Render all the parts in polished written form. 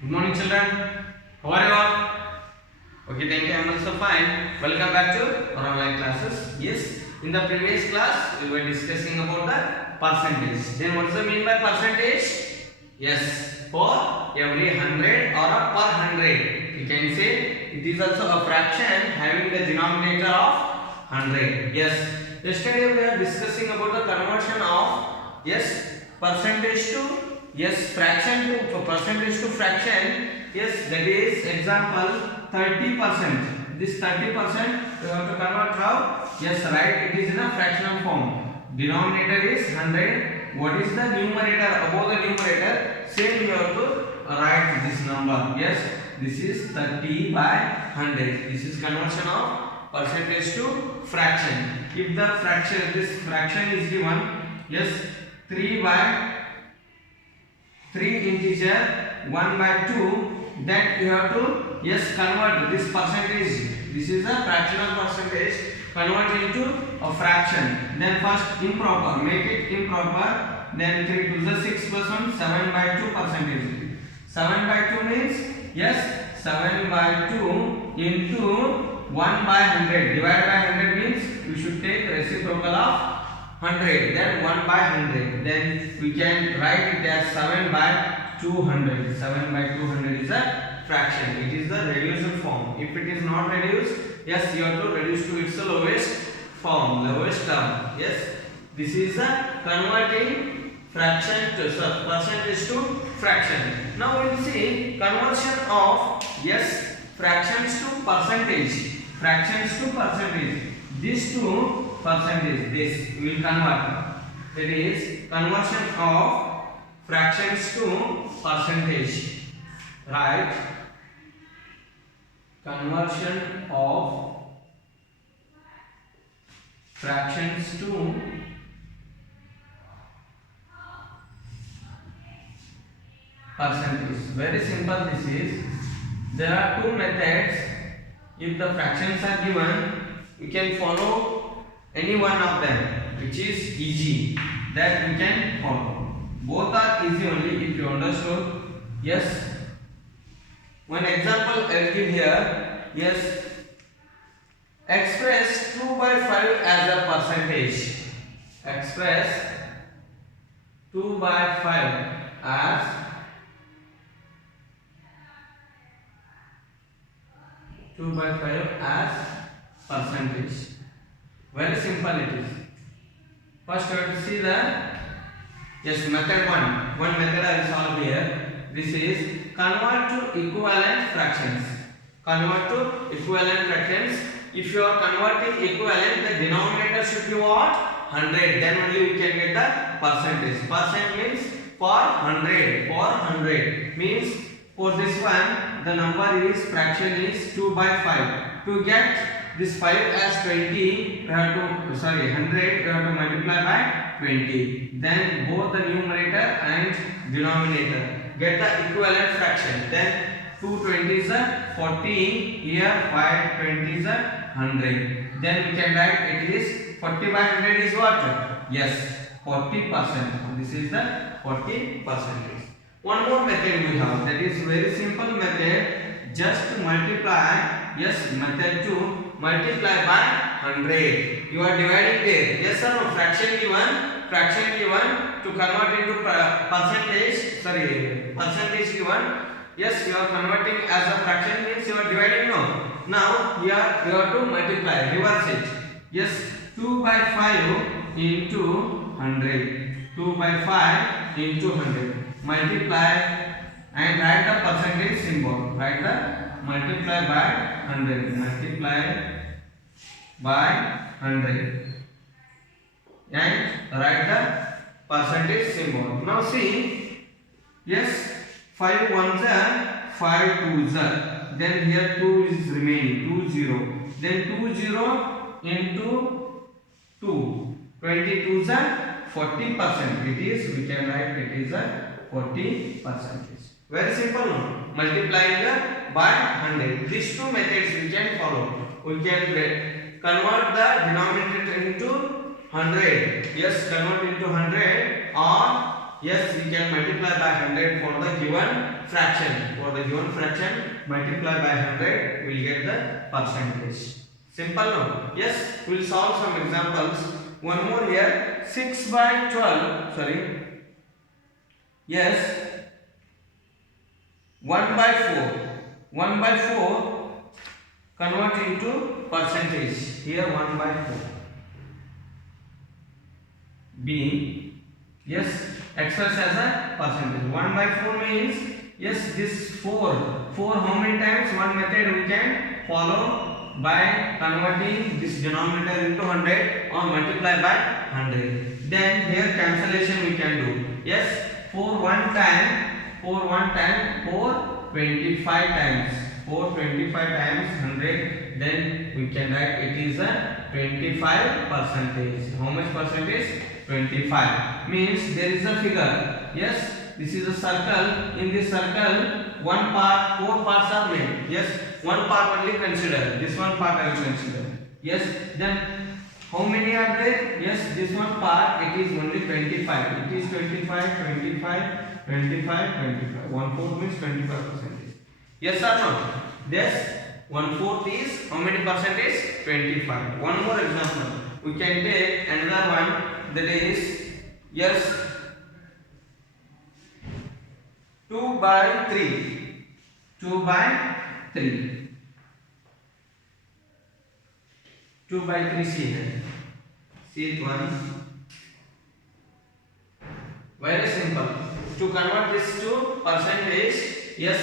Good morning, children. How are you all? Okay, thank you. I'm also fine. Welcome back to our online classes. Yes, in the previous class, we were discussing about the percentage. Then, what does it mean by percentage? Yes, for every 100 or a per 100. You can say it is also a fraction having the denominator of 100. Yes, yesterday we are discussing about the conversion of percentage to fraction to percentage to fraction. Yes, that is example 30%. This 30% we have to convert how? Yes, right. It is in a fractional form. Denominator is 100. What is the numerator? Above the numerator, same you have to write this number. Yes, this is 30 by 100. This is conversion of percentage to fraction. If the this fraction is given, yes, 3 by 3 integer 1 by 2, then you have to convert this percentage. This is a fractional percentage, convert into a fraction. Then first improper, make it improper. Then 3 to the 6 plus 1, 7 by 2 percentage. 7 by 2 means 7 by 2 into 1 by 100. Divide by 100 means you should take reciprocal of 100, then 1 by 100, then we can write it as 7 by 200. 7 by 200 is a fraction. It is the reduced form. If it is not reduced, yes, you have to reduce to its lowest form, lowest term. Yes, this is a converting fraction to percentage to fraction. Now we will see conversion of fractions to percentage. Fractions to percentage. These two percentage, this we will convert. That is conversion of fractions to percentage. Right? Conversion of fractions to percentage. Very simple this is. There are two methods. If the fractions are given, we can follow any one of them, which is easy, that we can follow. Both are easy only if you understood. Yes. One example I will give here. Yes. Express 2 by 5 as a percentage. Express 2 by 5 as percentage. Very simple it is. First you have to see the method 1. One method I will solve here. This is convert to equivalent fractions. Convert to equivalent fractions. If you are converting equivalent, the denominator should be what? 100. Then only we can get the percentage. Percent means for 100. For 100 means for this one the number is fraction is 2 by 5. To get this 5 as 20, we have to 100, we have to multiply by 20. Then both the numerator and denominator get the equivalent fraction. Then 220 is a 40, here 520 is a 100. Then we can write it is 40 by 100 is what? Yes, 40%. This is the 40%. One more method we have, that is very simple method. Just multiply. Yes, method 2, multiply by 100. You are dividing there. Yes or no? Fraction given to convert into percentage. Percentage given. Yes, you are converting as a fraction means you are dividing. No. Now here you have to multiply. Reverse it. Yes, 2 by 5 into 100. 2 by 5 into 100. Multiply and write the percentage symbol. Write the multiply by 100. Multiply by 100 and write the percentage symbol. Now see, 5 ones are 5 twos are. Then here 2 is remaining, 2 0. Then 2 0 into 2. 22s are 40%. It is, we can write it is a 40%. Very simple, no? Multiplying by 100. These two methods we can follow. We can convert the denominator into 100. Yes, convert into 100 or Yes, we can multiply by 100 for the given fraction. For the given fraction, multiply by 100, we will get the percentage. Simple, no? Yes, we will solve some examples. One more here, 6 by 12, sorry. Yes, 1 by 4. 1 by 4 convert into percentage. Here 1 by 4. B. Yes, express as a percentage. 1 by 4 means, yes, this 4. 4 how many times? One method we can follow by converting this denominator into 100 or multiply by 100. Then here cancellation we can do. Yes, 4 one time, 4 25 times. 4 25 times 100. Then we can write it is a 25 percentage. How much percentage? 25. Means there is a figure. Yes, this is a circle. In this circle, one part, 4 parts are made. Yes, one part only consider. This one part I will consider. Yes, then how many are there? Yes, this one part it is only 25. It is 25, 25, 25, 25. 1/4 means 25%. Yes or no? Yes, 1/4 is how many percentage? 25. One more example. We can take another one. That is, yes, 2 by 3. 2 by 3. 2 by 3 see here. See it one. Very simple. To convert this to percentage, yes,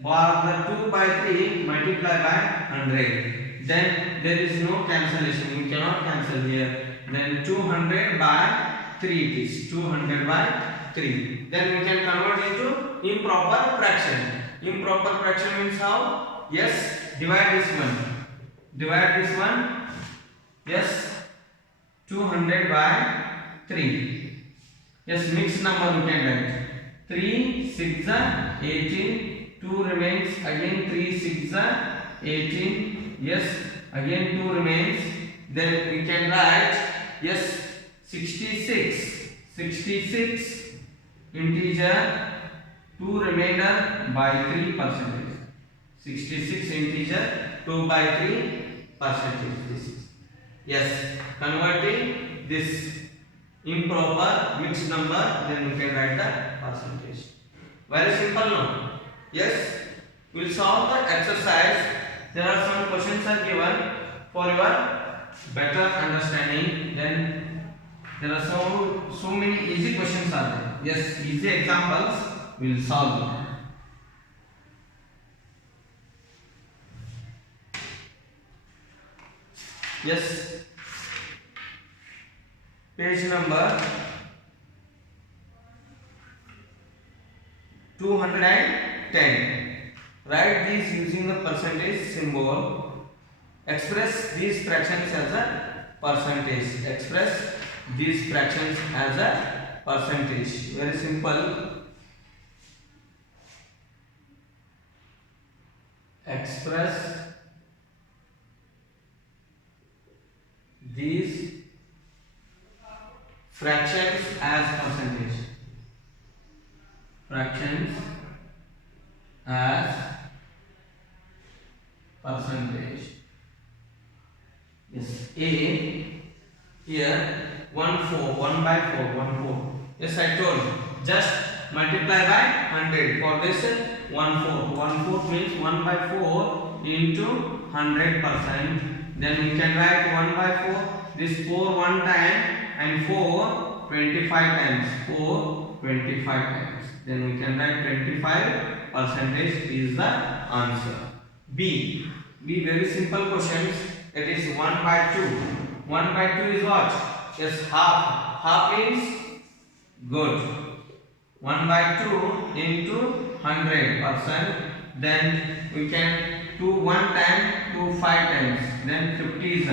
bar the 2 by 3 multiply by 100. Then there is no cancellation. We cannot cancel here. Then 200 by 3 it is. 200 by 3. Then we can convert into improper fraction. Improper fraction means how? Yes, divide this one. Divide this one. Yes, 200 by 3. Yes, mixed number we can write. 3 6 are 18. 2 remains. Again 3 6 are 18. Yes, again 2 remains. Then we can write, yes, 66. 66 integer 2 remainder by 3 percentage. 66 integer 2 by 3 percentage. This is, yes, converting this improper mixed number, then we can write the percentage. Very simple now. Yes, we will solve the exercise. There are some questions are given for your better understanding. Then there are so many easy questions are there. Yes, easy examples we will solve them. Yes, page number 210. Write these using the percentage symbol. Express these fractions as a percentage. Express these fractions as a percentage. Very simple. Express these fractions as percentage. Fractions as percentage. Yes, A here 1 by 4, 1/4. Yes, I told. Just multiply by 100. For this 1/4. 1/4 means 1 by 4 into 100%. Then we can write 1 by 4. This 4 one time and 4 25 times. 4 25 times. Then we can write 25% is the answer. B very simple questions. It is 1 by 2. 1 by 2 is what? Yes, half. Half means good. 1 by 2 into 100%. Then we can do 1 time, do 5 times. Then 50 is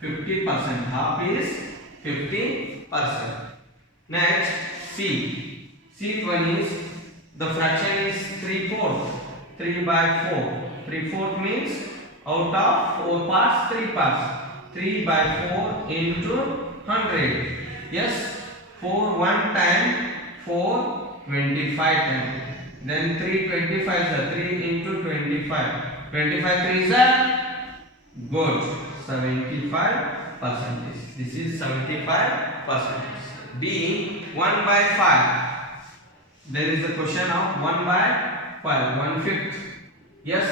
50%. Half is 50%. Next, C. C one is the fraction is 3/4. 3 by 4. 3/4 means out of 4 parts, 3 parts. 3 by 4 into 100. Yes, 4 one time, 4 25 times. Then 3 25 is 3 into 25. 25 3 is good 75%. This is 75%. D 1 by 5. There is a question of 1 by 5, 1/5. Yes.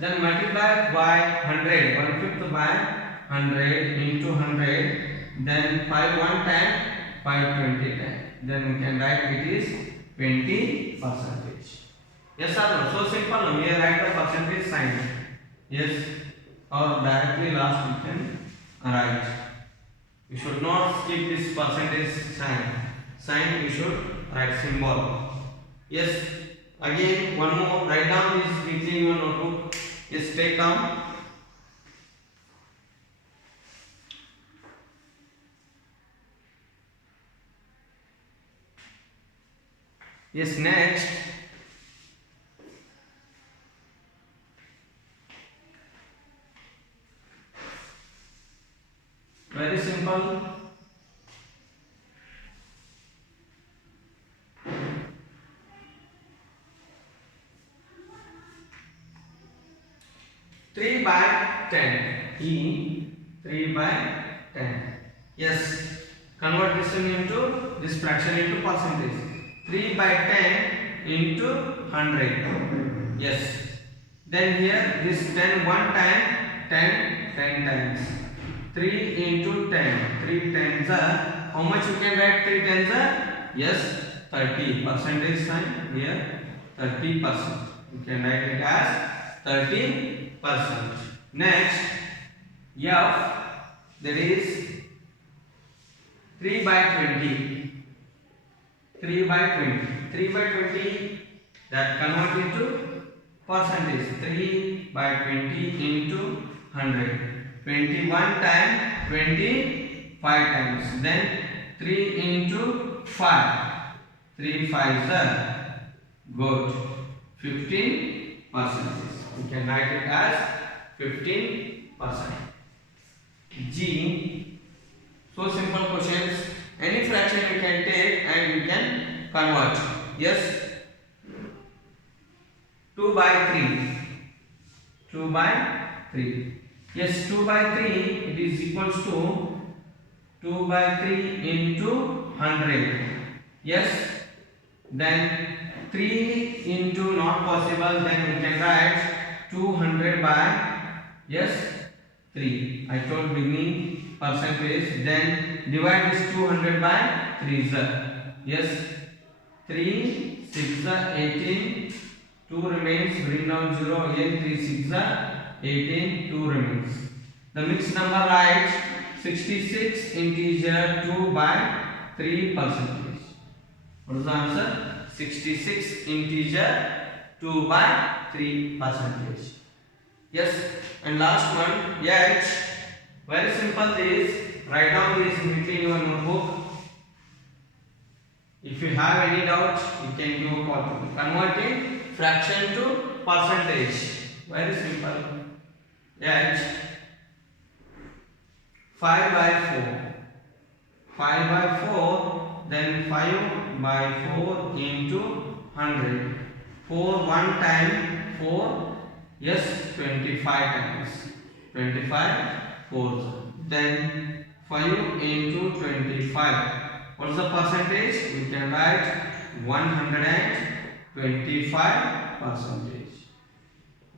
Then multiply by 100. 1/5 by 100 into 100. Then 5 1 time, 5 20 time. Then we can write it is 20%. Yes or no? So simple. No? We write the percentage sign. Yes. Or directly last we can write. You should not skip this percentage sign. Sign you should write symbol. Yes. Again one more. Write down this weekly in your notebook. Yes. Take down. Yes. Next. Very simple. Three by 10. 3 by 10. Yes. Convert this into this fraction into percentage. 3 by 10 into 100. Yes. Then here this 10 one time, 10 times. 3 into 10. 3 tens are, how much you can write 3 tens are? Yes, 30. Percentage sign here 30%. You can write it as 30%. Next, F, that is 3 by 20. 3 by 20. 3 by 20, that convert into percentage. 3 by 20 into 100. 21 times 25 times. Then 3 into 5. 3 5s are good 15%. We can write it as 15%. G. So simple questions. Any fraction you can take and you can convert. Yes. 2 by 3. 2 by 3. Yes, 2 by 3 it is equals to 2 by 3 into 100. Yes. Then 3 into not possible, then we can write 200 by, yes, 3. I told beginning percentage. Then divide this 200 by 3. Yes. 3 6 18. 2 remains. Bring down 0 again. 3 6 18. 2 remains. The mixed number write 66 integer 2 by 3%. What is the answer? 66 integer 2 by 3%. Yes. And last one, H. Very simple. This write down this in your notebook. If you have any doubt, you can give a call to me. Converting fraction to percentage. Very simple. H. 5 by 4. 5 by 4. Then 5 by 4 into 100. 4 one time 4. Yes, 25 times. 25 4s. Then 5 into 25. What is the percentage? We can write 125%.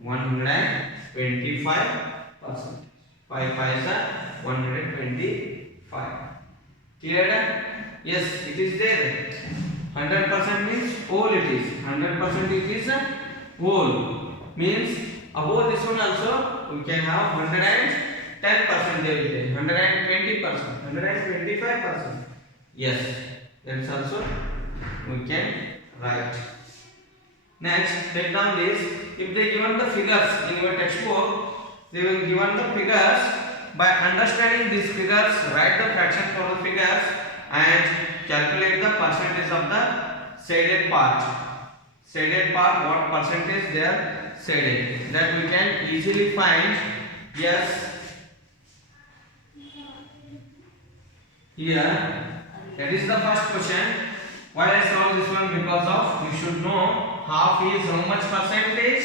125%. 5 5s are 125. Clear? Yes, it is there. 100% means whole it is. 100% it is whole. Means above this one also we can have 110% there will be. 120%. 125%. Yes, that is also we can write. Next, take down this. If they given the figures in your textbook, they will given the figures. By understanding these figures, write the fraction for the figures and calculate the percentage of the shaded part. Shaded part, what percentage they are shaded. That we can easily find. Yes, here. That is the first question. Why I solve this one? Because of you should know half is how much percentage?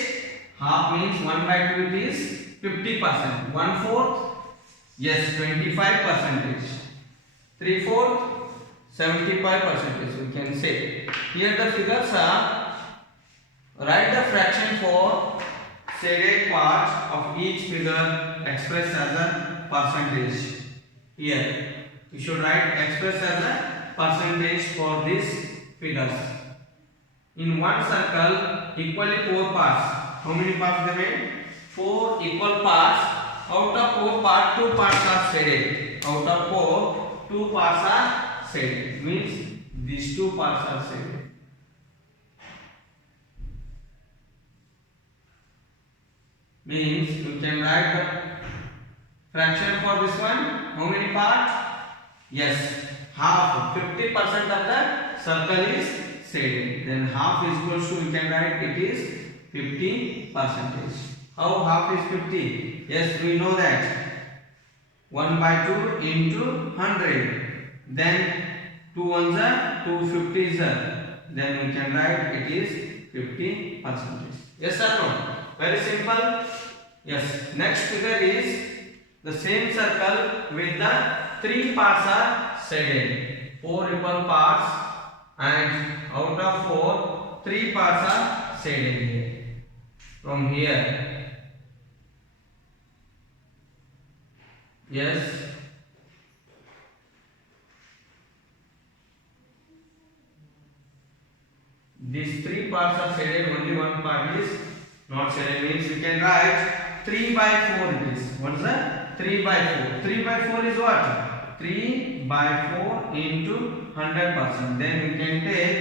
Half means 1 by 2 it is 50%. 1/4, yes, 25%. 3/4, 75%. We can say here the figures are. Write the fraction for shaded part of each figure expressed as a percentage. Here you should write expressed as a percentage for these figures. In one circle, equally 4 parts. How many parts they made? 4 equal parts. Out of 4 parts, 2 parts are shaded. Out of 4, 2 parts are shaded. Means these 2 parts are shaded. Means you can write the fraction for this one. How many parts? Yes, half. 50% of the circle is shaded. Then half is equal to, you can write it is 50%. How half is 50? Yes, we know that 1 by 2 into 100. Then 2 ones are 2 50s are. Then we can write it is 50%. Yes or no? Very simple. Yes. Next figure is the same circle with the 3 parts are shaded. 4 equal parts, and out of 4, 3 parts are shaded here. From here. Yes. These 3 parts are shaded. Only one part is not shaded. Means you can write 3 by 4 it is. What is that? 3 by 4. 3 by 4 is what? 3 by 4 into 100%. Then we can take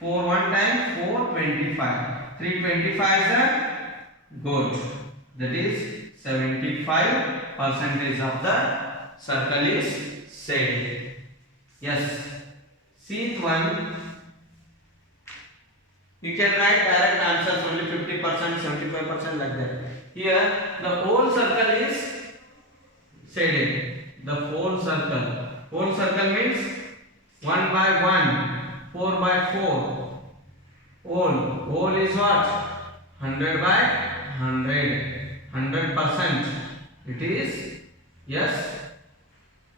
4 one time, 425. 325 is a good. That is 75% of the circle is shaded. Yes. Seat one. You can write direct answers only 50%, 75% like that. Here the whole circle is shaded. The whole circle. Whole circle means 1 by 1, 4 by 4. Whole is what? 100 by 100. 100%. It is, yes,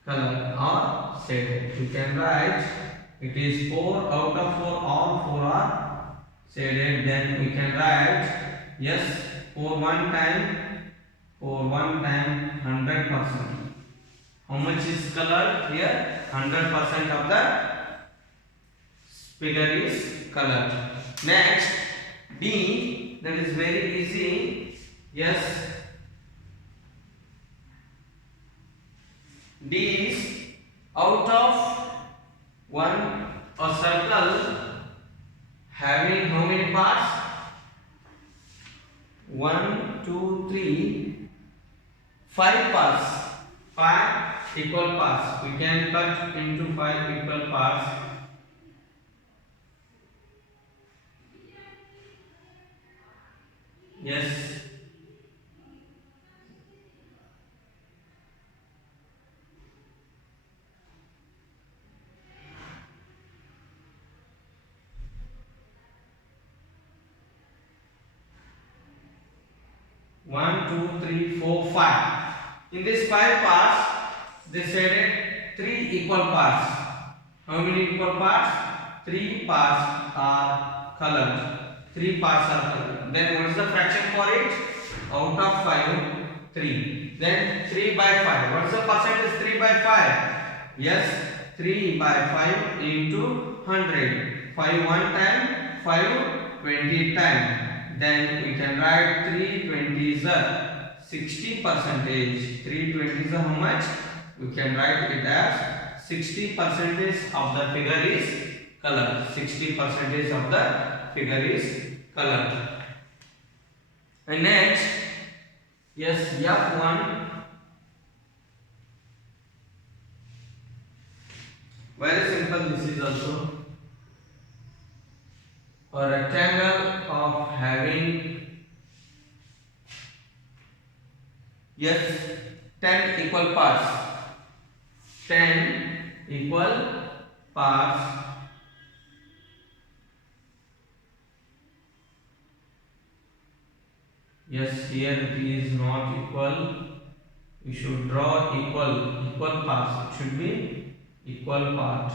color or shaded. You can write it is 4 out of 4. All 4 are shaded. Then we can write, yes, for one time 100%. How much is colored here? 100% of the figure is colored. Next, D, that is very easy. Yes, D is out of a circle having how many parts? 1, 2, 3, 5 parts. 5 equal parts. We can cut into 5 equal parts. Yes. One, two, three, four, 5. In these 5 parts, they shaded 3 equal parts. How many equal parts? 3 parts are colored. 3 parts are colored. Then what is the fraction for it? Out of 5, 3. Then 3 by 5. What is the percentage? 3 by 5. Yes, 3 by 5 into 100. 5 one time, 5 20 time. Then we can write 320 is a 60%. 320 is a how much? We can write it as 60% of the figure is colored. 60% of the figure is colored. And next, yes, F1. Very simple. This is also a rectangle of having, yes, 10 equal parts. 10 equal parts. Yes, here it is not equal. We should draw equal parts. It should be equal part.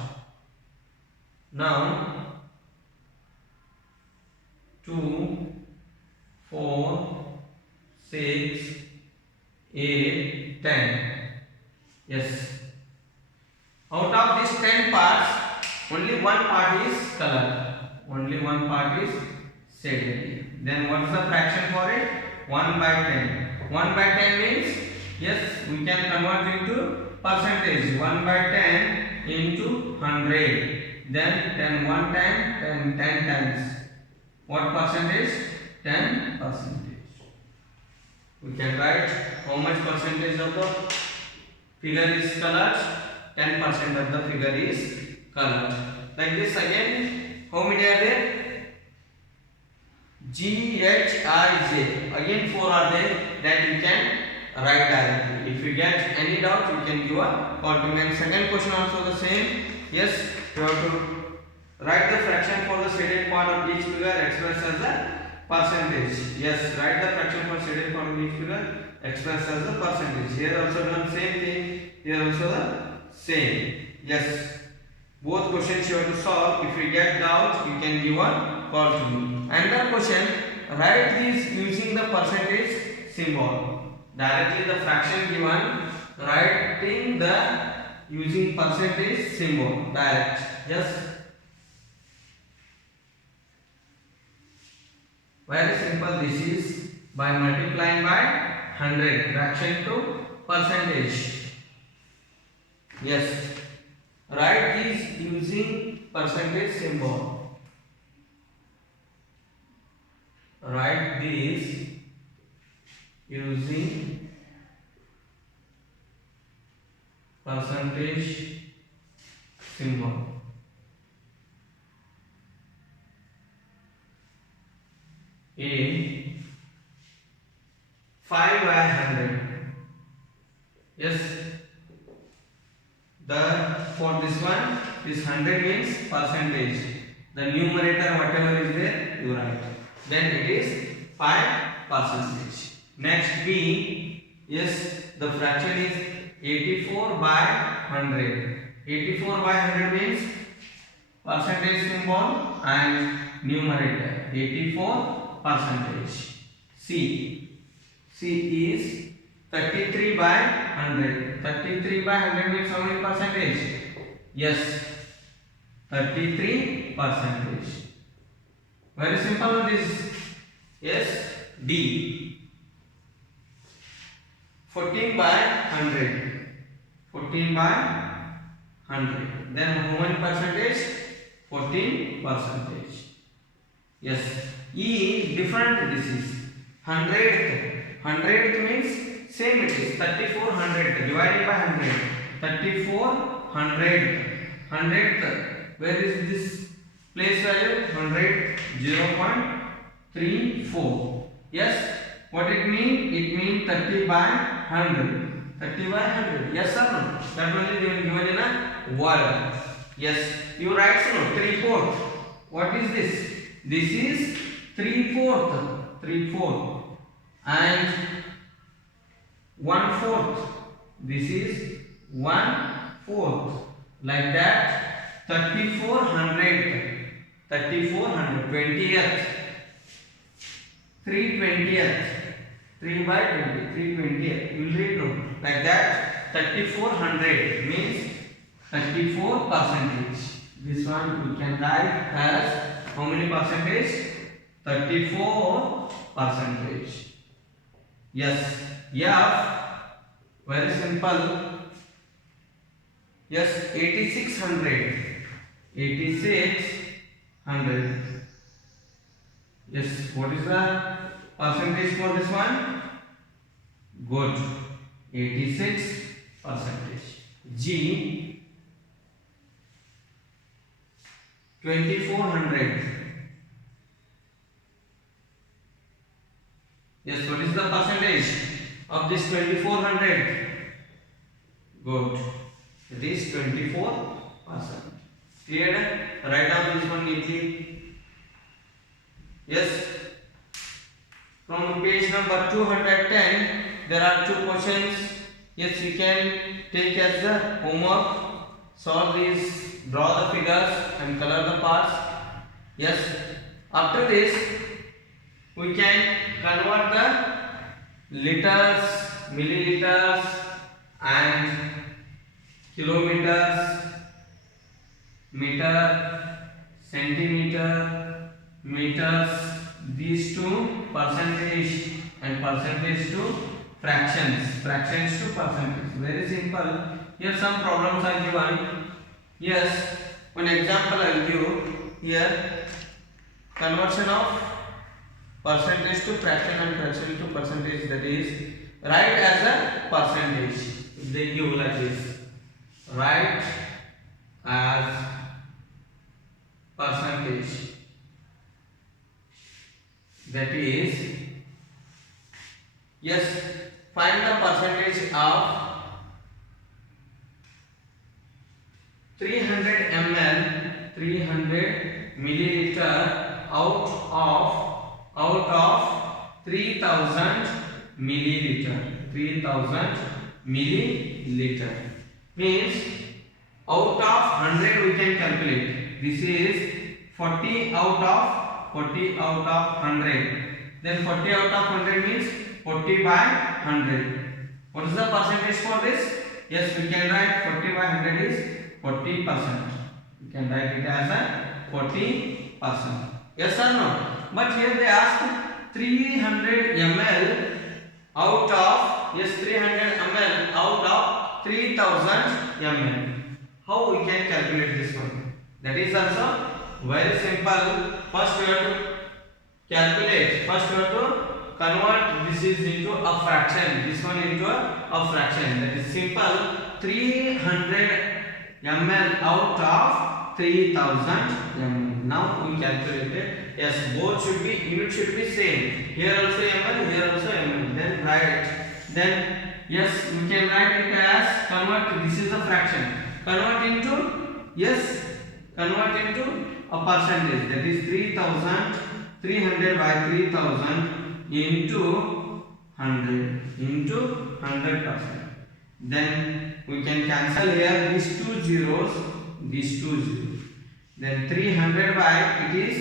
Now 2, 4, 6, 8, 10. Yes. Out of these 10 parts, only one part is color. Only one part is shaded. Then what's the fraction for it? 1 by 10. 1 by 10 means, yes, we can convert into percentage. 1 by 10 into 100. Then 10 one time, 10 times. What percentage? 10 percentage. We can write how much percentage of the figure is colored. 10% of the figure is colored. Like this again, how many are there? G, H, I, J. Again 4 are there that you can write directly. If you get any doubt, you can give a call to me. And second question also the same. Yes, you have to write the fraction for the shaded part of each figure expressed as a percentage. Yes, write the fraction for shaded part of each figure expressed as a percentage. Here also done same thing. Here also the same. Yes, both questions you have to solve. If you get doubts, you can give a call to me. Another question, write these using the percentage symbol. Directly the fraction given, writing the using percentage symbol. Direct. Yes. Very simple. This is by multiplying by 100. Fraction to percentage. Yes. Write these using percentage symbol. Write these using percentage symbol. A 5 by 100. Yes. For this one, this 100 means percentage. The numerator whatever is there, you write. Then it is 5%. Next B, yes, the fraction is 84 by 100. 84 by 100 means percentage symbol and numerator 84%. C is 33 by 100. 33 by 100 means how many percentage? Yes, 33%. Very simple this. Yes, D 14 by 100. 14 by 100. Then how many percentage? 14%. Yes. E different. This is 100th. 100th means same it is 34 100 divided by 100. 34 100th. 100th. Where is this place value? 100 0.34. Yes. What it mean? It means 30 by 100. 30 by 100. Yes or no? That only they will given in a word. Yes. You write so 3/4. What is this? This is 3/4. 3/4. And 1/4. This is 1/4. Like that. 3400. 3400. 20th. 3/20th. 3 by 20. 3/20th. You will read no. Like that. 3400 means 34%. This one we can write as how many percentage? 34%. Yes. F. Very simple. Yes. 8600. 8600. Yes. What is the percentage for this one? Good. 86%. G 2400. Yes, what is the percentage of this 2400? Good. It is 24%. Clear? Write down this one neatly. Yes. from page number 210, there are two questions. Yes, you can take as the homework. Solve these, draw the figures and color the parts. Yes, after this we can convert the liters, milliliters and kilometers, meter, centimeter, meters, these two percentage and percentage to fractions to percentage. Very simple. Here some problems are given. Yes, one example I will give. Here conversion of percentage to fraction and fraction to percentage, that is write as a percentage. If they give like this, write as percentage, that is, yes, find the percentage of 300 ml, 300 milliliter out of 3000 milliliter, 3000 milliliter, means out of 100 we can calculate. This is 40 out of 100. Then 40 out of 100 means 40 by 100. What is the percentage for this? Yes, we can write 40 by 100 is 40%. We can write it as a 40%. Yes or no? But here they ask 300 ml out of, yes, 300 ml out of 3000 ml. How we can calculate this one? That is also very simple. First we have to calculate. First we have to convert this is into a fraction. This one into a fraction. That is simple. 300 ml out of 3000 ml. Now we calculate it. Yes, both should be, unit should be same. Here also ml, here also ml. Then write. Then yes, we can write it as convert. This is a fraction. Convert into, yes, convert into a percentage. That is 3000, 300 by 3000 into 100 into 100%. Then we can cancel here these two zeros, these two zeros. Then 300 by, it is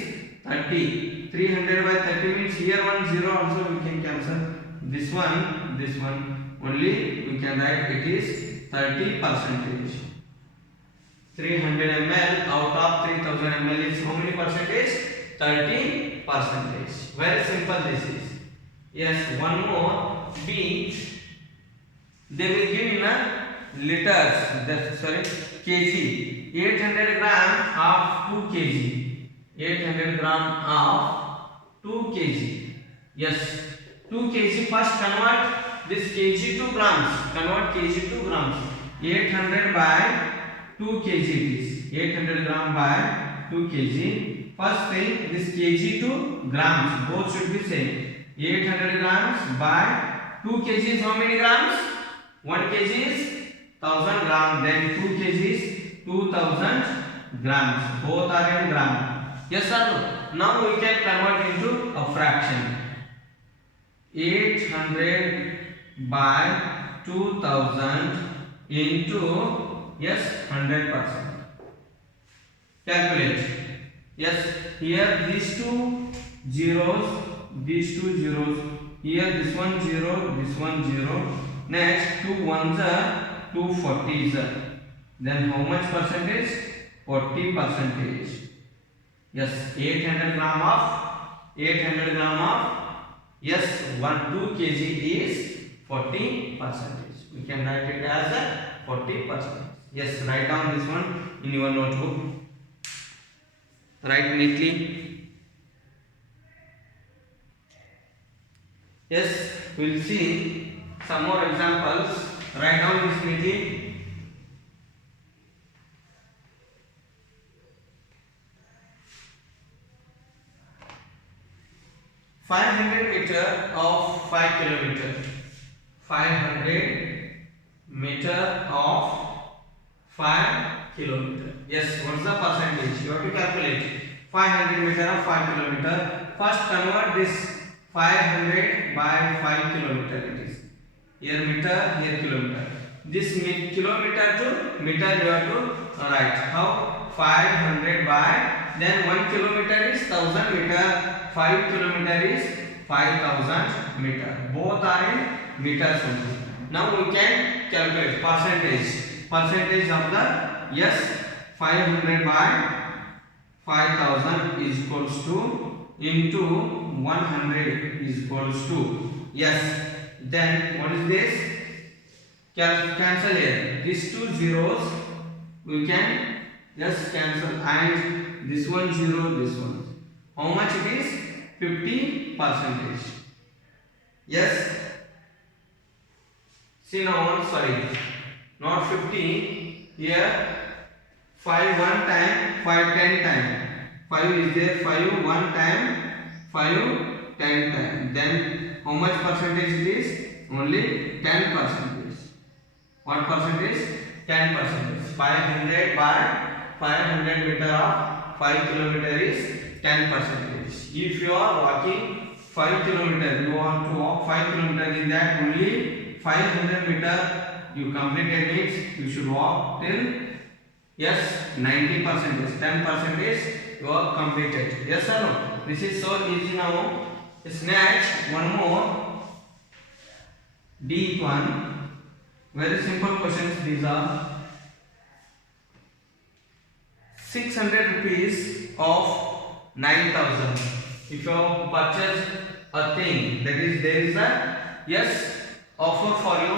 30. 300 by 30 means here one zero also we can cancel. This one only we can write it is 30%. 300 ml out of 3000 ml is how many percentage? 30%. Very simple this is. Yes, one more. B, they will give in a liters, sorry, kg. 800 gram of 2 kg. 800 gram of 2 kg. Yes, 2 kg. First convert this kg to grams. Convert kg to grams. 800 by 2 kg it is. 800 gram by 2 kg. First thing, this kg to grams. Both should be same. 800 grams by 2 kg is how many grams? 1 kg is 1000 gram. Then 2 kg is 2000 grams. Both are in gram. Yes or no? Now we can convert into a fraction. 800 by 2000 into, yes, 100%. Calculate. Yes, here these two zeros, here this one 0, this one 0. Next, 2 ones are 2 40s are. Then how much percentage? 40%. Yes, 800 gram of, yes, 2 kg is 40%. We can write it as a 40%. Yes, write down this one in your notebook. Write neatly. Yes, we will see some more examples. Write down this neatly. meter of 5 kilometer. 500 meter of 5 kilometer. Yes, what is the percentage? You have to calculate. 500 meter of 5 kilometer. First convert this 500 by 5 kilometer it is. Here meter, here kilometer. This kilometer to meter you have to write. How? 500 by, then 1 kilometer is 1000 meter, 5 kilometer is 5000 meter. Both are in meters only. Now we can calculate percentage of the, yes, 500 by 5000 is equals to into 100 is equals to, yes. Then what is this? Cancel here. These two zeros we can just cancel, and this one zero, this one. How much it is? 50%. Yes. See now, sorry, not 50. Here 5 one time, 5 10 time. 5 is there, 5 one time, 5 10 time. Then how much percentage it is? Only 10%. What percentage? 10%. 500 by 500 meter of 5 kilometer is 10%. If you are walking 5 kilometer, you want to walk 5 kilometer, in that only 500 meter you completed means you should walk till, yes, 90%. 10% is you are completed. Yes or no? This is so easy now. Next, one more. D1. Very simple questions these are. 600 rupees of 9000. If you purchase a thing, that is there is a, yes, offer for you,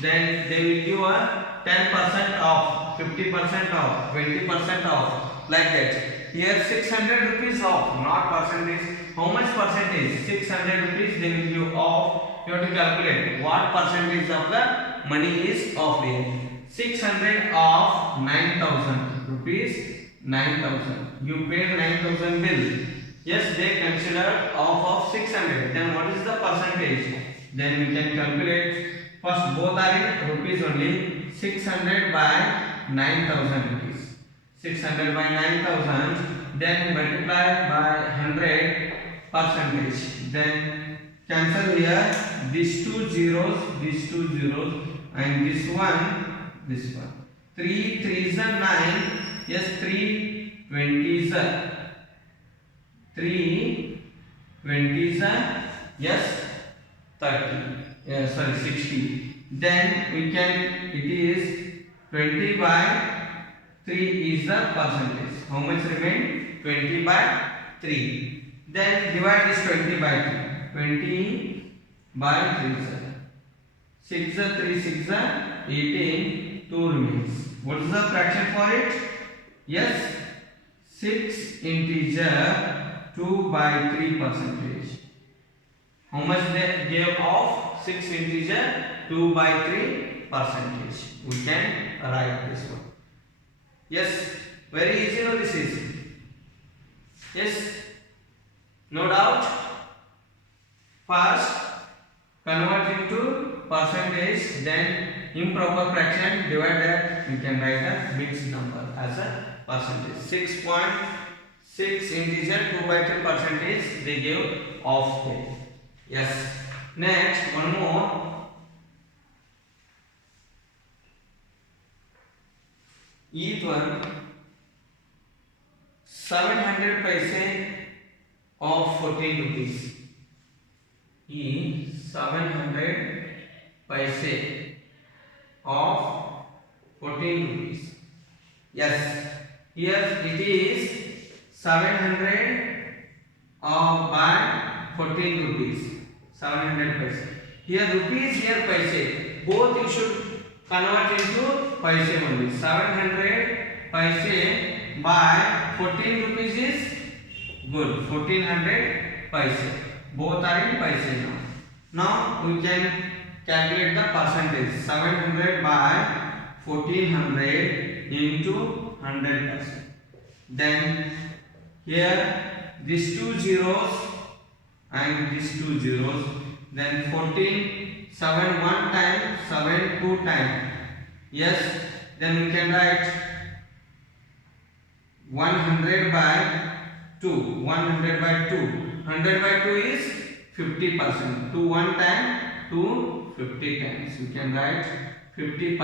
then they will give a 10% off, 50% off, 20% off, like that. Here 600 rupees off, not percentage. How much percentage? 600 rupees they will give off. You have to calculate what percentage of the money is off here. 600 of 9000 rupees, 9000. You paid 9000 bill. Yes, they consider off of 600. Then what is the percentage? Then we can calculate. First, both are in rupees only. 600 by 9000 rupees. 600 by 9000. Then multiply by 100%. Then cancel here these two zeros, and this one, this one. 3 3s are 9. Yes, 3 20s are 3 20s are, yes, 30. Yeah, sorry, 60. Then we can, it is 20 by 3 is the percentage. How much remain? 20 by 3. Then divide this 20 by 3. 20 by 3 is 6 is 3 6 is 18. 2 remains. What is the fraction for it? Yes, 6 integer 2 by 3%. How much they gave off? 6 integer 2 by 3%. We can write this one. Yes, very easy. No, this is. Yes, no doubt. First, convert into percentage, then improper fraction, divide that. You can write a mixed number as a percentage. 6.6 integer 2 by 3% they gave off there. Yes. Next, one more. Each one 700 paise of 14 rupees. 700 paise of 14 rupees. Yes. Here it is 700 by 14 rupees. 700 paise. Here rupees, here paise. Both you should convert into paise only. 700 paise by 14 rupees is good. 1400 paise. Both are in paise now. Now we can calculate the percentage. 700 by 1400 into 100%. Then here these two zeros and these two zeros. Then 14 7 one time, 7 two time. Yes. Then we can write 100 by 2. 100 by 2. 100 by 2 is 50%. To 1 time to 50 times. You can write 50%.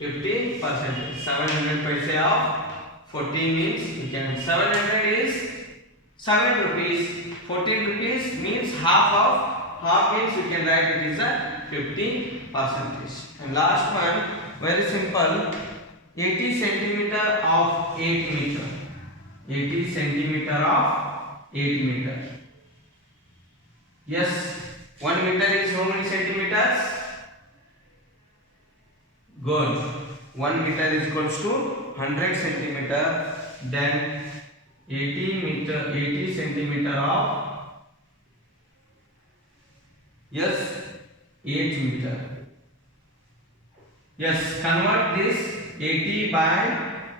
50%. 700 paise of 14 means you can 700 is 7 rupees. 14 rupees means half means you can write it is a 50%. And last one, very simple, 80 centimeter of 8 meter. 80 centimeter of 8 meter. Yes, 1 meter is how many centimeters? Good. 1 meter is equals to 100 centimeter. Then 80 centimeter of 8 meter. Yes, convert this 80 by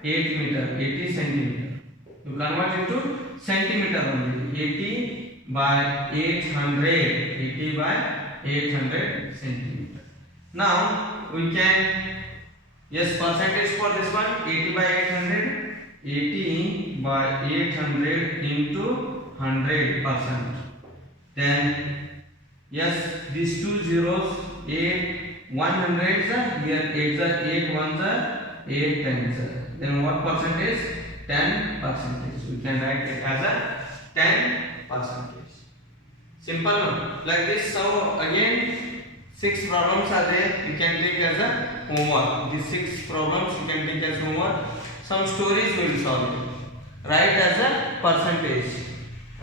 8 meter, 80 centimeter. You convert into centimeter only. 80 by 800, 80 by 800 centimeter. Now we can, yes, percentage for this one, 80 by 800, 80 by 800 into 100%. Then, yes, these two zeros, 8, 100, here 8 are 8, 1 are 8, 10. Then what percentage? 10%. We can write it as a 10%. Simple, like this. So again, 6 problems are there. You can take as a homework. These 6 problems you can take as homework. Some stories we will solve it. Write as a percentage.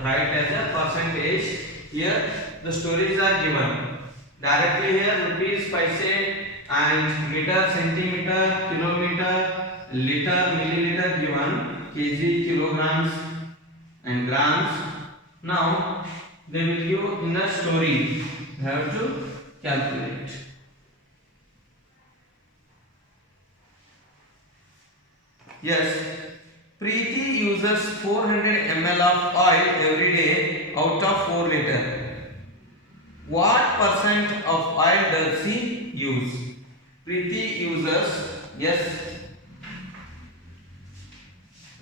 Write as a percentage. Here the stories are given. Directly here rupees, paise and meter, centimeter, kilometer, liter, milliliter given. Kg, kilograms and grams. Now they will give in a story. You have to calculate. Yes, Preeti uses 400 ml of oil every day out of 4 liter. What percent of oil does she use? Preeti uses, yes,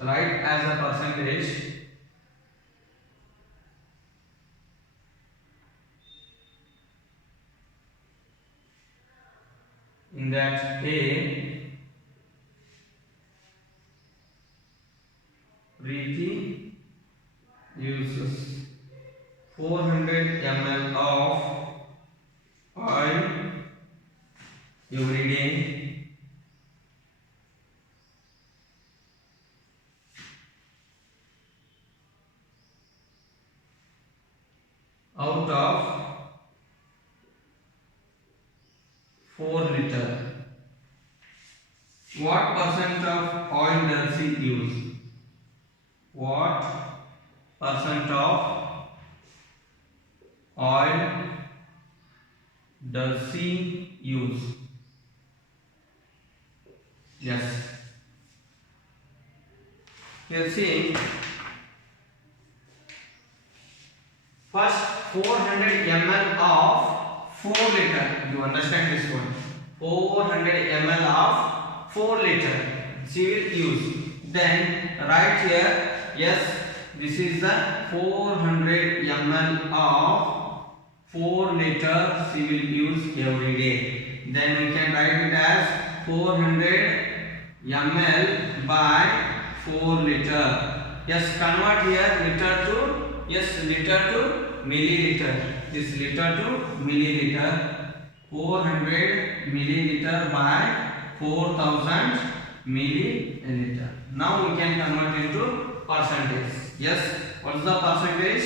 write as a percentage. In that A, Preeti uses 400 ml of oil every day out of 4 liter. What percent of oil does she use? What percent of oil does she use? Yes. Here see, first 400 ml of 4 liter. You understand this one? 400 ml of 4 liter she will use. Then right here, yes, this is the 400 ml of 4 liter she will use every day. Then we can write it as 400 ml by 4 liter. Yes, convert here liter to, yes, liter to milliliter. This liter to milliliter. 400 milliliter by 4000 milliliter. Now we can convert into percentage. Yes, what is the percentage?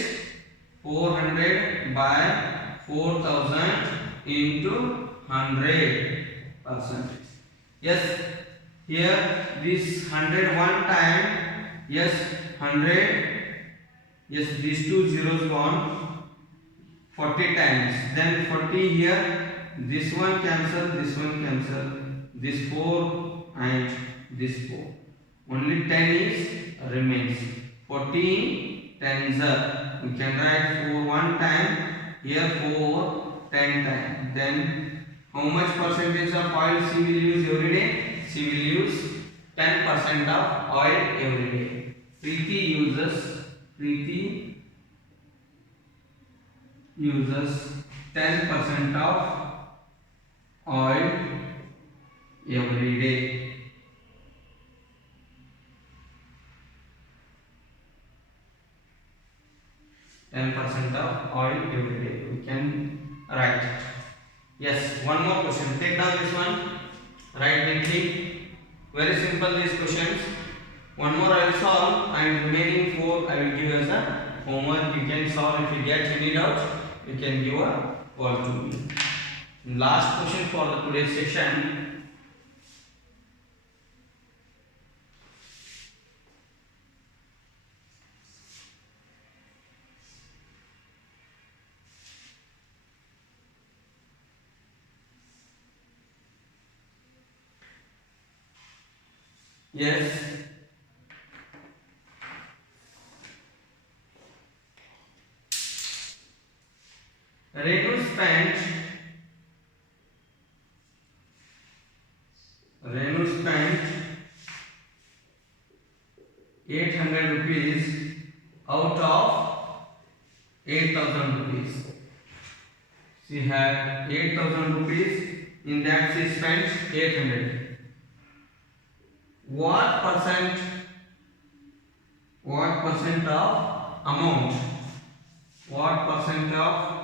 400 by 4000 into 100%. Yes, here this 100 one time, yes, 100, yes, these two zeros gone 40 times. Then 40 here, this one cancel, this 4 and this 4. Only 10 is remains. 14 tens are. We can write 4 one time, here 4 10 times. Then how much percentage of oil she will use every day? She will use 10% of oil every day. Preeti uses 10% of oil every day. 10% of oil every day. We can write it. Yes, one more question. Take down this one. Write neatly. Very simple these questions. One more I will solve, and remaining 4 I will give as a homework. You can solve. If you get any doubt, you can give a call to me. Last question for the today's session. Yes. Renu spent 800 rupees out of 8,000 rupees. She had 8,000 rupees. In that she spent 800. What percent of amount? What percent of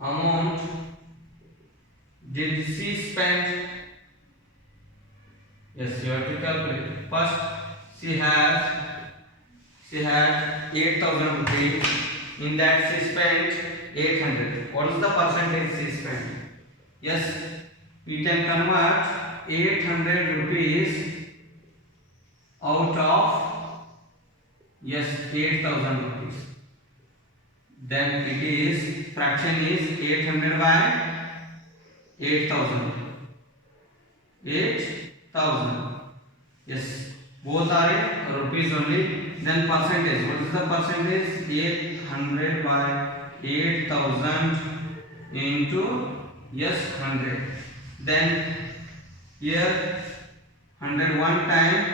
amount did she spend? Yes, you have to calculate. First, she had 8,000 rupees. In that she spent 800. What is the percentage she spent? Yes, we can convert 800 rupees out of 8,000 rupees. Then it is fraction is 800 by 8,000. 8,000. Yes, both are in rupees only. Then percentage. What is the percentage? 800 by 8,000 into 100. Then here 100 one time,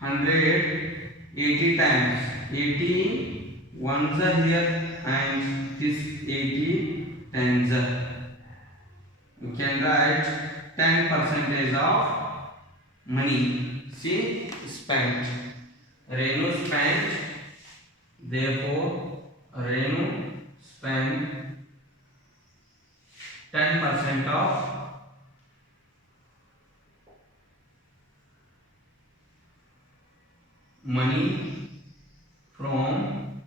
100 80 times. 80 ones are here and this 80 tens are. You can write 10% of money she spent. Renu spent. Therefore, Renu spent 10% of money from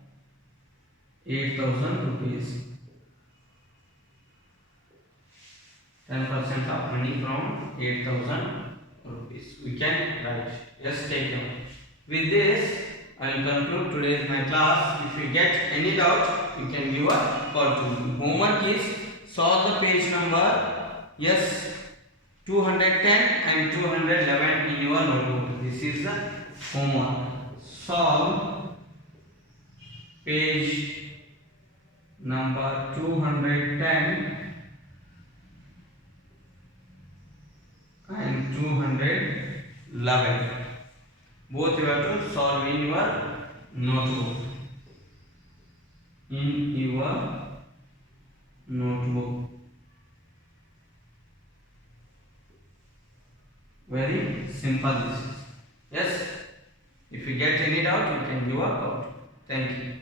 8,000 rupees. 10% of money from 8,000 rupees. We can write. Just take note. With this, I will conclude today's my class. If you get any doubt, you can give a call to me. Homework is solve the page number 210 and 211 in your notebook. This is the homework. Solve page number 210 and 211. Both you have to solve in your notebook. In your notebook. Very simple this is. Yes. If you get any doubt, you can give a call. Thank you.